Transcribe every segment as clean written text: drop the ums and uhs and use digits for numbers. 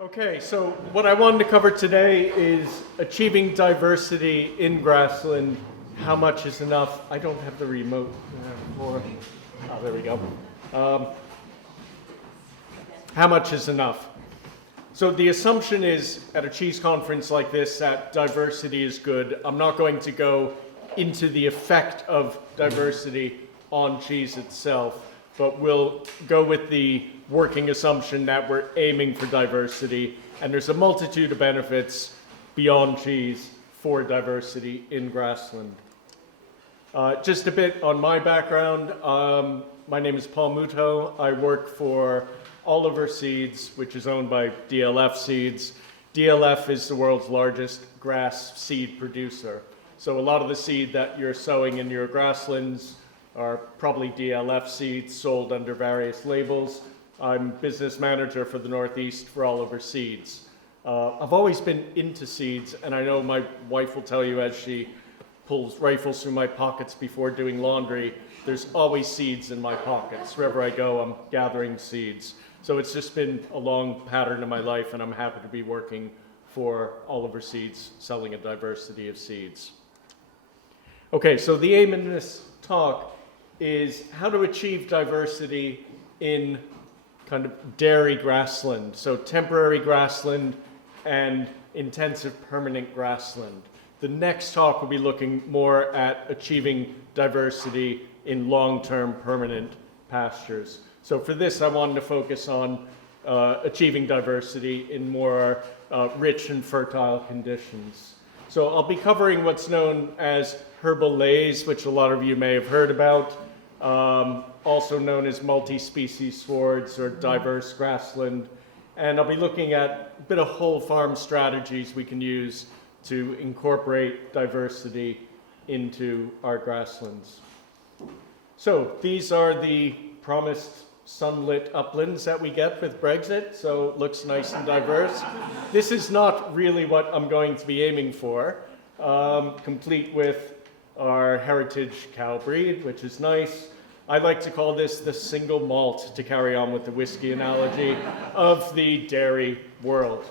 Okay, so what I wanted to cover today is achieving diversity in grassland. How much is enough? I don't have the remote for. Oh, there we go. How much is enough? So the assumption is at a cheese conference like this that diversity is good. I'm not going to go into the effect of diversity on cheese itself, but we'll go with the working assumption that we're aiming for diversity, and there's a multitude of benefits beyond cheese for diversity in grassland. Just a bit on my background. My name is Paul Muto. I work for Oliver Seeds, which is owned by DLF Seeds. DLF is the world's largest grass seed producer. So a lot of the seed that you're sowing in your grasslands are probably DLF seeds sold under various labels. I'm business manager for the Northeast for Oliver Seeds. I've always been into seeds, and I know my wife will tell you as she rifles through my pockets before doing laundry, there's always seeds in my pockets. Wherever I go, I'm gathering seeds. So it's just been a long pattern in my life, and I'm happy to be working for Oliver Seeds, selling a diversity of seeds. Okay, so the aim in this talk is how to achieve diversity in kind of dairy grassland, so temporary grassland and intensive permanent grassland. The next talk will be looking more at achieving diversity in long-term permanent pastures. So for this, I wanted to focus on achieving diversity in more rich and fertile conditions. So I'll be covering what's known as herbal lays, which a lot of you may have heard about, also known as multi-species swards or diverse grassland. And I'll be looking at a bit of whole farm strategies we can use to incorporate diversity into our grasslands. So these are the promised sunlit uplands that we get with Brexit, so it looks nice and diverse. This is not really what I'm going to be aiming for, complete with our heritage cow breed, which is nice. I like to call this the single malt, to carry on with the whiskey analogy, of the dairy world,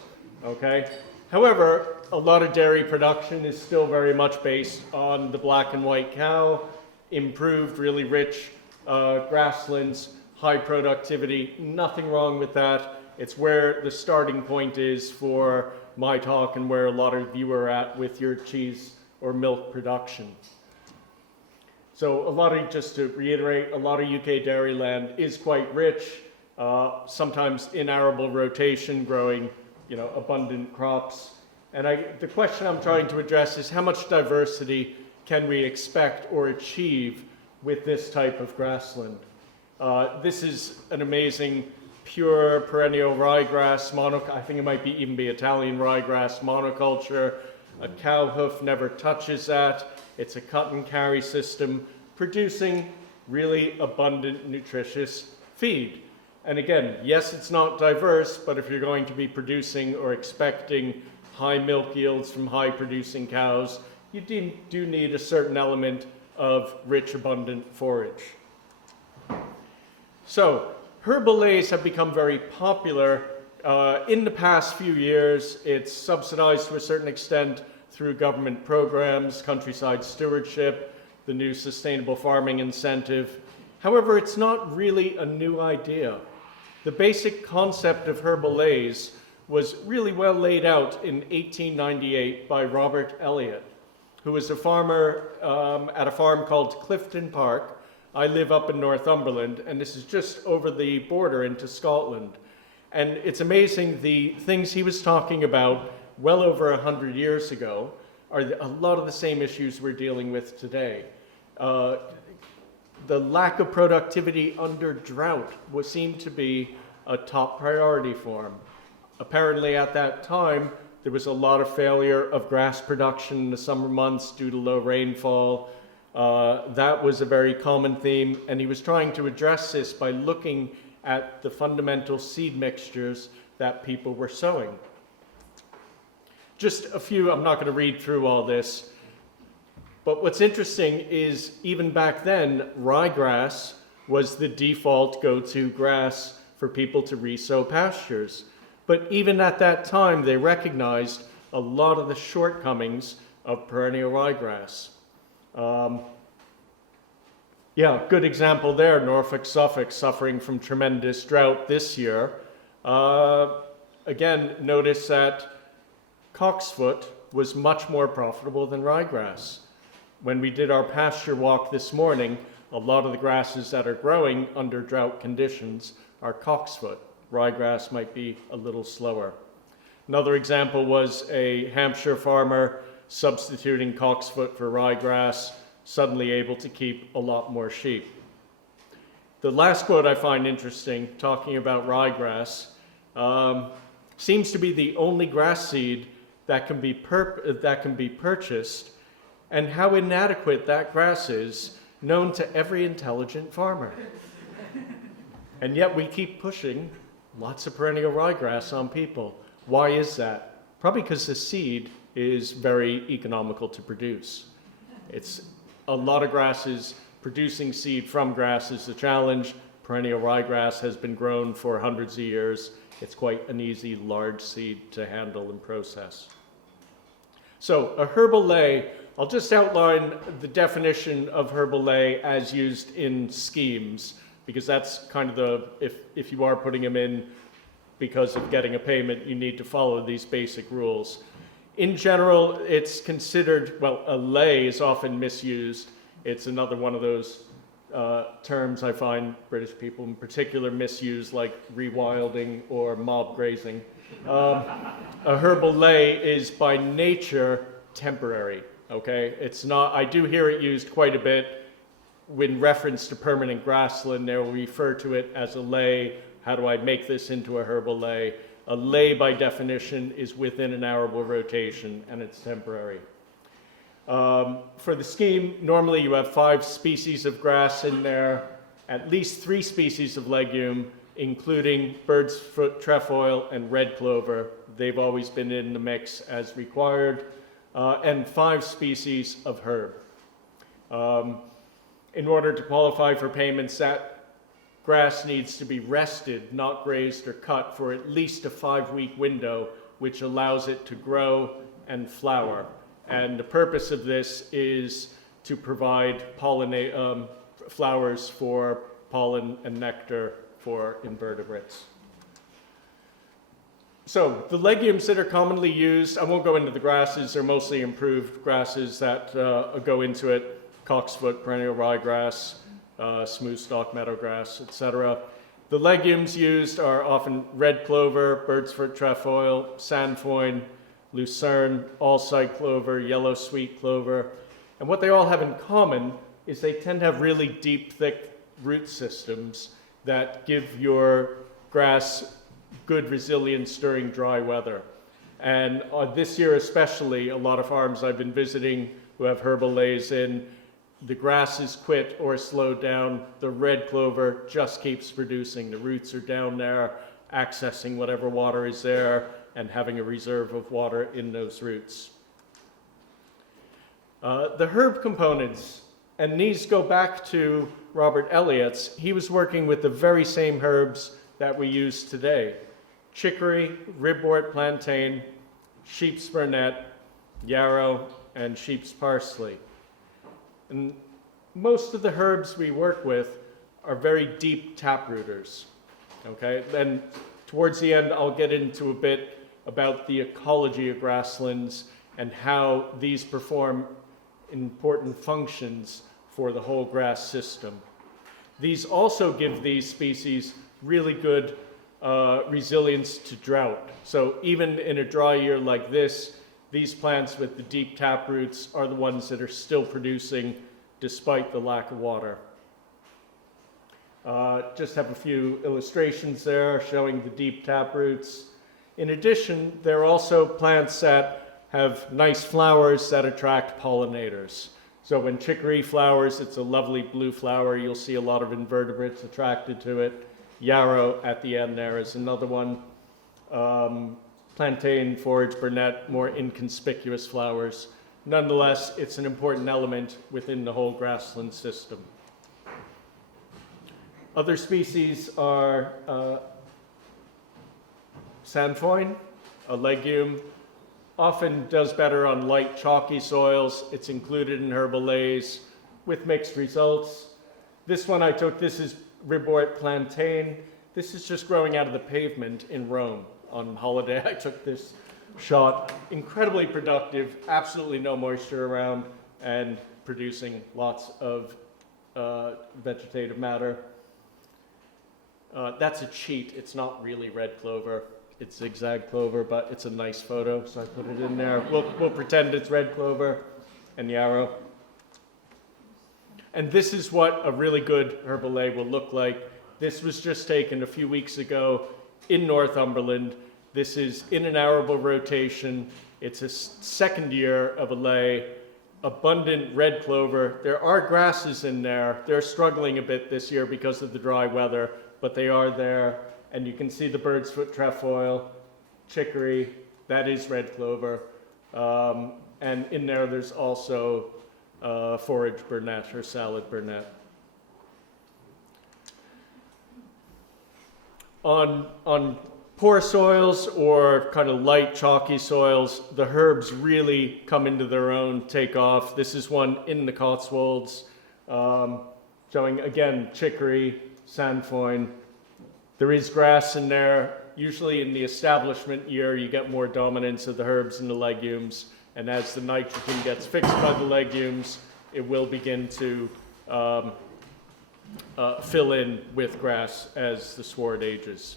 okay? However, a lot of dairy production is still very much based on the black and white cow, improved, really rich grasslands, high productivity, nothing wrong with that. It's where the starting point is for my talk and where a lot of you are at with your cheese or milk production. So just to reiterate, a lot of UK dairy land is quite rich, sometimes in arable rotation, growing abundant crops. And the question I'm trying to address is how much diversity can we expect or achieve with this type of grassland? This is an amazing pure perennial ryegrass I think it might even be Italian ryegrass monoculture. A cow hoof never touches that. It's a cut and carry system producing really abundant, nutritious feed. And again, yes, it's not diverse, but if you're going to be producing or expecting high milk yields from high producing cows, you do need a certain element of rich, abundant forage. So, herbal lays have become very popular. In the past few years, it's subsidized to a certain extent through government programs, countryside stewardship, the new sustainable farming incentive. However, it's not really a new idea. The basic concept of herbal lays was really well laid out in 1898 by Robert Elliott, who was a farmer at a farm called Clifton Park. I live up in Northumberland, and this is just over the border into Scotland. And it's amazing the things he was talking about well over 100 years ago are a lot of the same issues we're dealing with today. The lack of productivity under drought seemed to be a top priority for him. Apparently at that time, there was a lot of failure of grass production in the summer months due to low rainfall. That was a very common theme, and he was trying to address this by looking at the fundamental seed mixtures that people were sowing. Just a few, I'm not going to read through all this, but what's interesting is even back then, ryegrass was the default go-to grass for people to resow pastures. But even at that time, they recognized a lot of the shortcomings of perennial ryegrass. Yeah, good example there, Norfolk, Suffolk, suffering from tremendous drought this year. Again, notice that cocksfoot was much more profitable than ryegrass. When we did our pasture walk this morning, a lot of the grasses that are growing under drought conditions are cocksfoot. Ryegrass might be a little slower. Another example was a Hampshire farmer substituting cocksfoot for ryegrass, suddenly able to keep a lot more sheep. The last quote I find interesting, talking about ryegrass, seems to be the only grass seed that can be purchased, and how inadequate that grass is, known to every intelligent farmer. And yet we keep pushing lots of perennial ryegrass on people. Why is that? Probably because the seed is very economical to produce. It's a lot of grasses. Producing seed from grass is the challenge. Perennial ryegrass has been grown for hundreds of years. It's quite an easy, large seed to handle and process. So a herbal ley, I'll just outline the definition of herbal ley as used in schemes, because that's kind of the, if you are putting them in because of getting a payment, you need to follow these basic rules. In general, it's considered, well, a ley is often misused. It's another one of those terms I find British people in particular misuse, like rewilding or mob grazing. A herbal ley is by nature temporary, okay? It's not, I do hear it used quite a bit. In reference to permanent grassland, they'll refer to it as a ley. How do I make this into a herbal ley? A ley, by definition, is within an arable rotation, and it's temporary. For the scheme, normally you have 5 species of grass in there, at least 3 species of legume, including bird's foot trefoil and red clover. They've always been in the mix as required, and 5 species of herb. In order to qualify for payments, that grass needs to be rested, not grazed or cut, for at least a 5-week window, which allows it to grow and flower. And the purpose of this is to provide flowers for pollen and nectar for invertebrates. So the legumes that are commonly used, I won't go into the grasses, they're mostly improved grasses that go into it: cocksfoot, perennial ryegrass, smooth stalk meadowgrass, etc. The legumes used are often red clover, bird's foot trefoil, sainfoin, lucerne, all-side clover, yellow sweet clover. And what they all have in common is they tend to have really deep, thick root systems that give your grass good resilience during dry weather. And this year especially, a lot of farms I've been visiting who have herbal leys in, the grass is quit or slowed down. The red clover just keeps producing. The roots are down there, accessing whatever water is there and having a reserve of water in those roots. The herb components, and these go back to Robert Elliott's. He was working with the very same herbs that we use today: chicory, ribwort plantain, sheep's burnet, yarrow, and sheep's parsley. And most of the herbs we work with are very deep taprooters, okay? Then towards the end, I'll get into a bit about the ecology of grasslands and how these perform important functions for the whole grass system. These also give these species really good resilience to drought. So even in a dry year like this, these plants with the deep taproots are the ones that are still producing despite the lack of water. Just have a few illustrations there showing the deep taproots. In addition, there are also plants that have nice flowers that attract pollinators. So when chicory flowers, it's a lovely blue flower. You'll see a lot of invertebrates attracted to it. Yarrow at the end there is another one. Plantain, forage, burnet, more inconspicuous flowers. Nonetheless, it's an important element within the whole grassland system. Other species are Sainfoin, a legume, often does better on light chalky soils. It's included in herbalaise with mixed results. This one I took, this is Ribort plantain. This is just growing out of the pavement in Rome. On holiday, I took this shot. Incredibly productive, absolutely no moisture around, and producing lots of vegetative matter. That's a cheat. It's not really red clover. It's zigzag clover, but it's a nice photo, so I put it in there. We'll pretend it's red clover and yarrow. And this is what a really good herbalaise will look like. This was just taken a few weeks ago in Northumberland. This is in an arable rotation. It's a second year of a lay. Abundant red clover. There are grasses in there. They're struggling a bit this year because of the dry weather, but they are there. And you can see the bird's foot trefoil, chicory, that is red clover. And in there's also forage burnet or salad burnet. On poor soils or kind of light chalky soils, the herbs really come into their own, take off. This is one in the Cotswolds, showing again chicory, sainfoin. There is grass in there. Usually in the establishment year, you get more dominance of the herbs and the legumes. And as the nitrogen gets fixed by the legumes, it will begin to fill in with grass as the sward ages.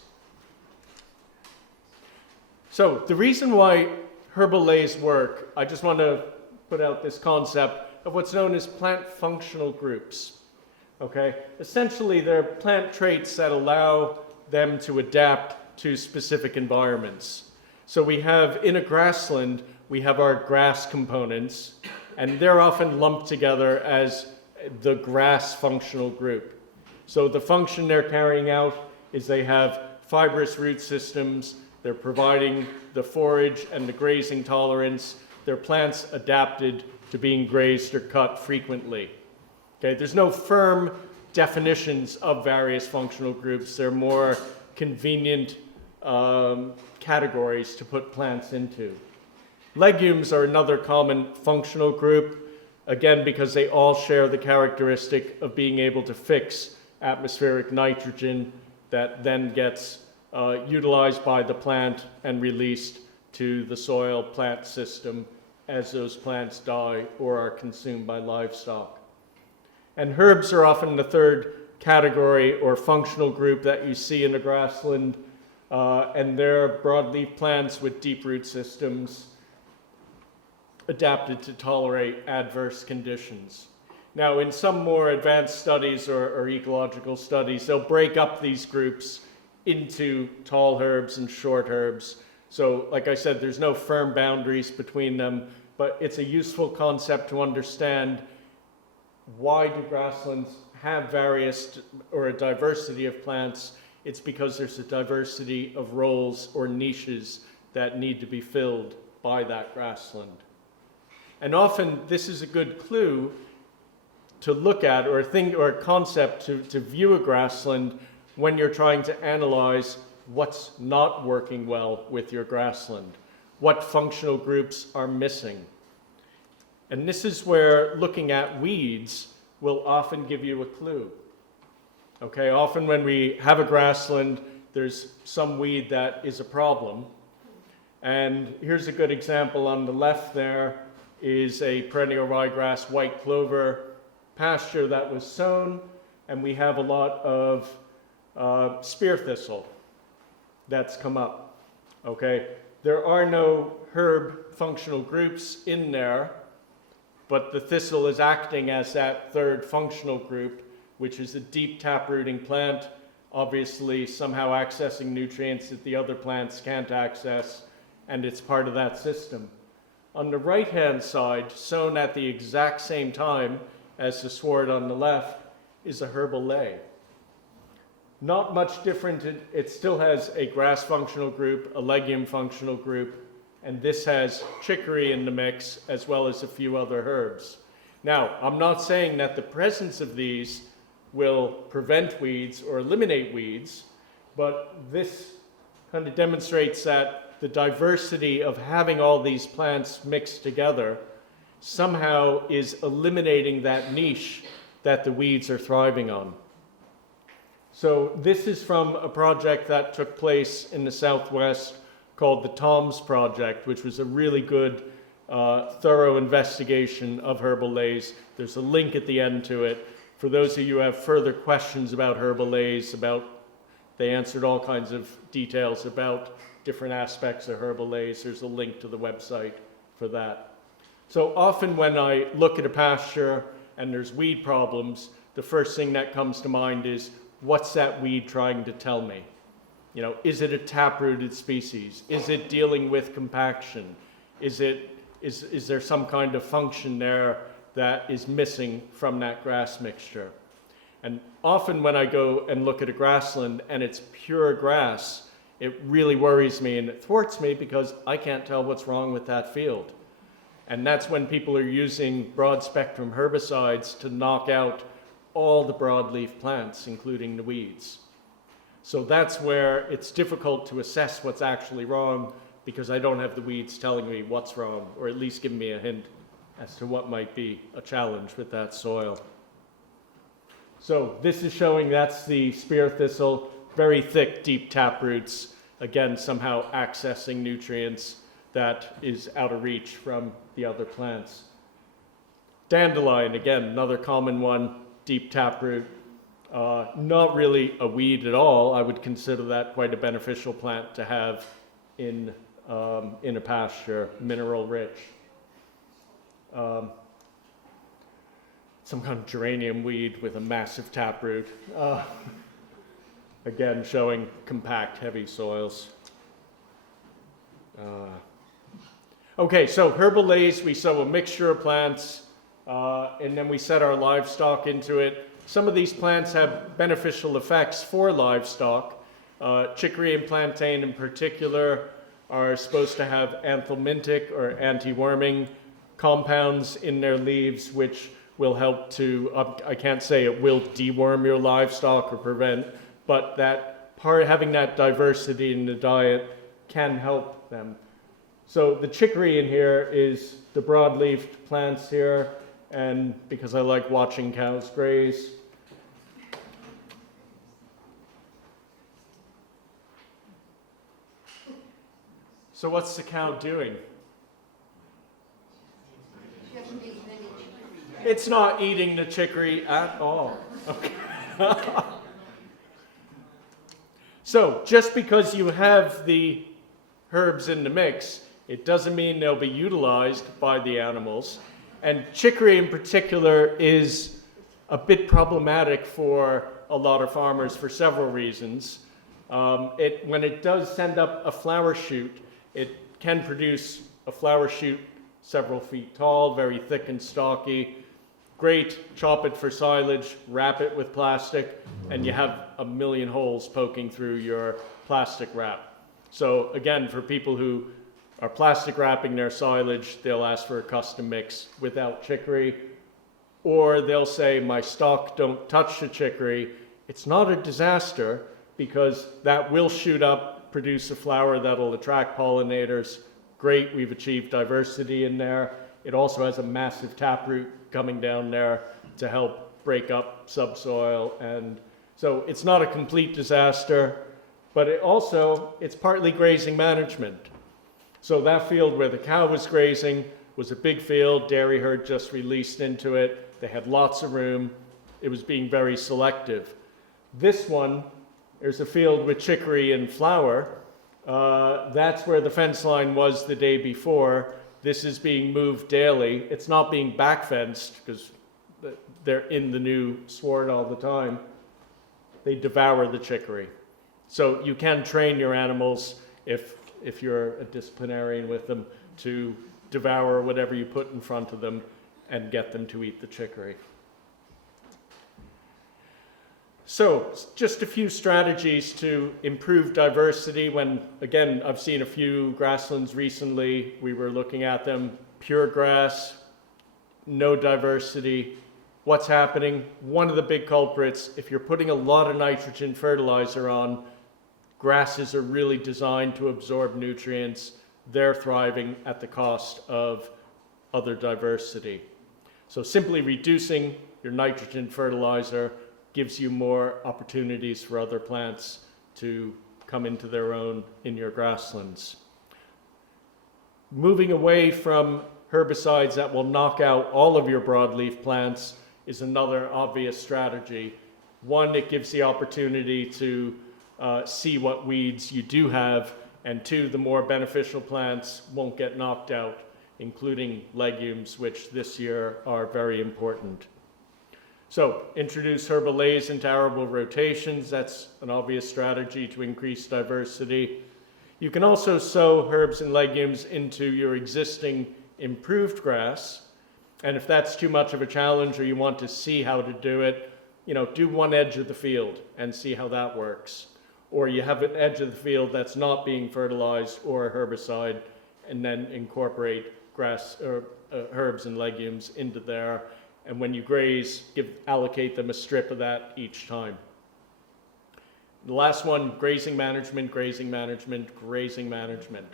So the reason why herbalaise work, I just want to put out this concept of what's known as plant functional groups. Okay? Essentially, they're plant traits that allow them to adapt to specific environments. So we have, in a grassland, we have our grass components, and they're often lumped together as the grass functional group. So the function they're carrying out is they have fibrous root systems, they're providing the forage and the grazing tolerance, they're plants adapted to being grazed or cut frequently. Okay, there's no firm definitions of various functional groups, they're more convenient categories to put plants into. Legumes are another common functional group, again because they all share the characteristic of being able to fix atmospheric nitrogen that then gets utilized by the plant and released to the soil plant system as those plants die or are consumed by livestock. And herbs are often the third category or functional group that you see in a grassland, and they're broadleaf plants with deep root systems adapted to tolerate adverse conditions. Now, in some more advanced studies or ecological studies, they'll break up these groups into tall herbs and short herbs. So, like I said, there's no firm boundaries between them, but it's a useful concept to understand why do grasslands have various or a diversity of plants. It's because there's a diversity of roles or niches that need to be filled by that grassland. And often this is a good clue to look at or a thing or a concept to view a grassland when you're trying to analyze what's not working well with your grassland, what functional groups are missing. And this is where looking at weeds will often give you a clue. Okay, often when we have a grassland, there's some weed that is a problem. And here's a good example on the left there is a perennial ryegrass white clover pasture that was sown, and we have a lot of spear thistle that's come up. Okay, there are no herb functional groups in there, but the thistle is acting as that third functional group, which is a deep taprooting plant, obviously somehow accessing nutrients that the other plants can't access, and it's part of that system. On the right-hand side, sown at the exact same time as the sward on the left, is a herbalaise. Not much different, it still has a grass functional group, a legume functional group, and this has chicory in the mix as well as a few other herbs. Now, I'm not saying that the presence of these will prevent weeds or eliminate weeds, but this kind of demonstrates that the diversity of having all these plants mixed together somehow is eliminating that niche that the weeds are thriving on. So this is from a project that took place in the Southwest called the Toms Project, which was a really good, thorough investigation of herbal leys. There's a link at the end to it. For those of you who have further questions about herbal leys, they answered all kinds of details about different aspects of herbal leys. There's a link to the website for that. So often when I look at a pasture and there's weed problems, the first thing that comes to mind is, what's that weed trying to tell me? You know, is it a taprooted species? Is it dealing with compaction? Is there some kind of function there that is missing from that grass mixture? And often when I go and look at a grassland and it's pure grass, it really worries me and it thwarts me because I can't tell what's wrong with that field. And that's when people are using broad spectrum herbicides to knock out all the broadleaf plants, including the weeds. So that's where it's difficult to assess what's actually wrong because I don't have the weeds telling me what's wrong, or at least giving me a hint as to what might be a challenge with that soil. So this is showing that's the spear thistle, very thick, deep taproots, again, somehow accessing nutrients that is out of reach from the other plants. Dandelion, again, another common one, deep taproot. Not really a weed at all. I would consider that quite a beneficial plant to have in a pasture, mineral rich. Some kind of geranium weed with a massive taproot. Again, showing compact, heavy soils. Okay, so herbal leys, we sow a mixture of plants, and then we set our livestock into it. Some of these plants have beneficial effects for livestock. Chicory and plantain in particular are supposed to have anthelmintic or anti-worming compounds in their leaves, which will help to, I can't say it will deworm your livestock or prevent, but that having that diversity in the diet can help them. So the chicory in here is the broadleafed plants here, and because I like watching cows graze. So what's the cow doing? It's not eating the chicory at all. Okay. So just because you have the herbs in the mix, it doesn't mean they'll be utilized by the animals. And chicory in particular is a bit problematic for a lot of farmers for several reasons. When it does send up a flower shoot, it can produce a flower shoot several feet tall, very thick and stocky. Great, chop it for silage, wrap it with plastic, and you have a million holes poking through your plastic wrap. So again, for people who are plastic wrapping their silage, they'll ask for a custom mix without chicory, or they'll say, my stock don't touch the chicory. It's not a disaster because that will shoot up, produce a flower that'll attract pollinators. Great, we've achieved diversity in there. It also has a massive taproot coming down there to help break up subsoil. And so it's not a complete disaster, but it's partly grazing management. So that field where the cow was grazing was a big field, dairy herd just released into it. They had lots of room. It was being very selective. This one, there's a field with chicory and flower. That's where the fence line was the day before. This is being moved daily. It's not being back fenced because they're in the new sward all the time. They devour the chicory. So you can train your animals if you're a disciplinarian with them to devour whatever you put in front of them and get them to eat the chicory. So just a few strategies to improve diversity. When, again, I've seen a few grasslands recently, we were looking at them, pure grass, no diversity. What's happening? One of the big culprits, if you're putting a lot of nitrogen fertilizer on, grasses are really designed to absorb nutrients. They're thriving at the cost of other diversity. So simply reducing your nitrogen fertilizer gives you more opportunities for other plants to come into their own in your grasslands. Moving away from herbicides that will knock out all of your broadleaf plants is another obvious strategy. One, it gives the opportunity to see what weeds you do have, and two, the more beneficial plants won't get knocked out, including legumes, which this year are very important. So, introduce herbalays into arable rotations. That's an obvious strategy to increase diversity. You can also sow herbs and legumes into your existing improved grass. And if that's too much of a challenge or you want to see how to do it, do one edge of the field and see how that works. Or you have an edge of the field that's not being fertilized or a herbicide, and then incorporate grass or herbs and legumes into there. And when you graze, allocate them a strip of that each time. The last one, grazing management, grazing management, grazing management.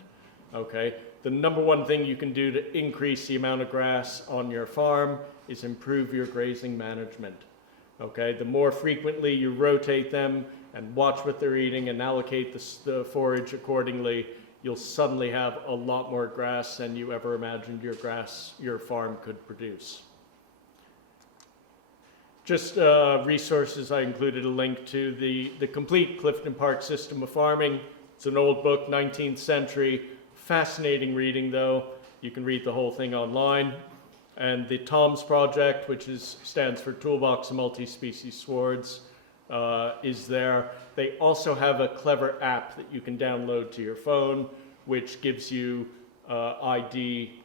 Okay, the number one thing you can do to increase the amount of grass on your farm is improve your grazing management. Okay, the more frequently you rotate them and watch what they're eating and allocate the forage accordingly, you'll suddenly have a lot more grass than you ever imagined your farm could produce. Just resources, I included a link to the complete Clifton Park System of Farming. It's an old book, 19th century. Fascinating reading though. You can read the whole thing online. And the TOMS project, which stands for Toolbox of Multi-Species Swords, is there. They also have a clever app that you can download to your phone, which gives you ID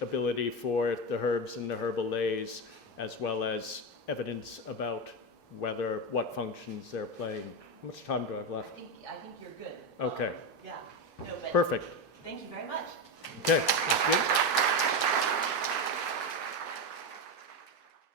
ability for the herbs and the herbalays, as well as evidence about what functions they're playing. How much time do I have left? I think you're good. Okay. Yeah. No, but Perfect. thank you very much. Okay. That's good.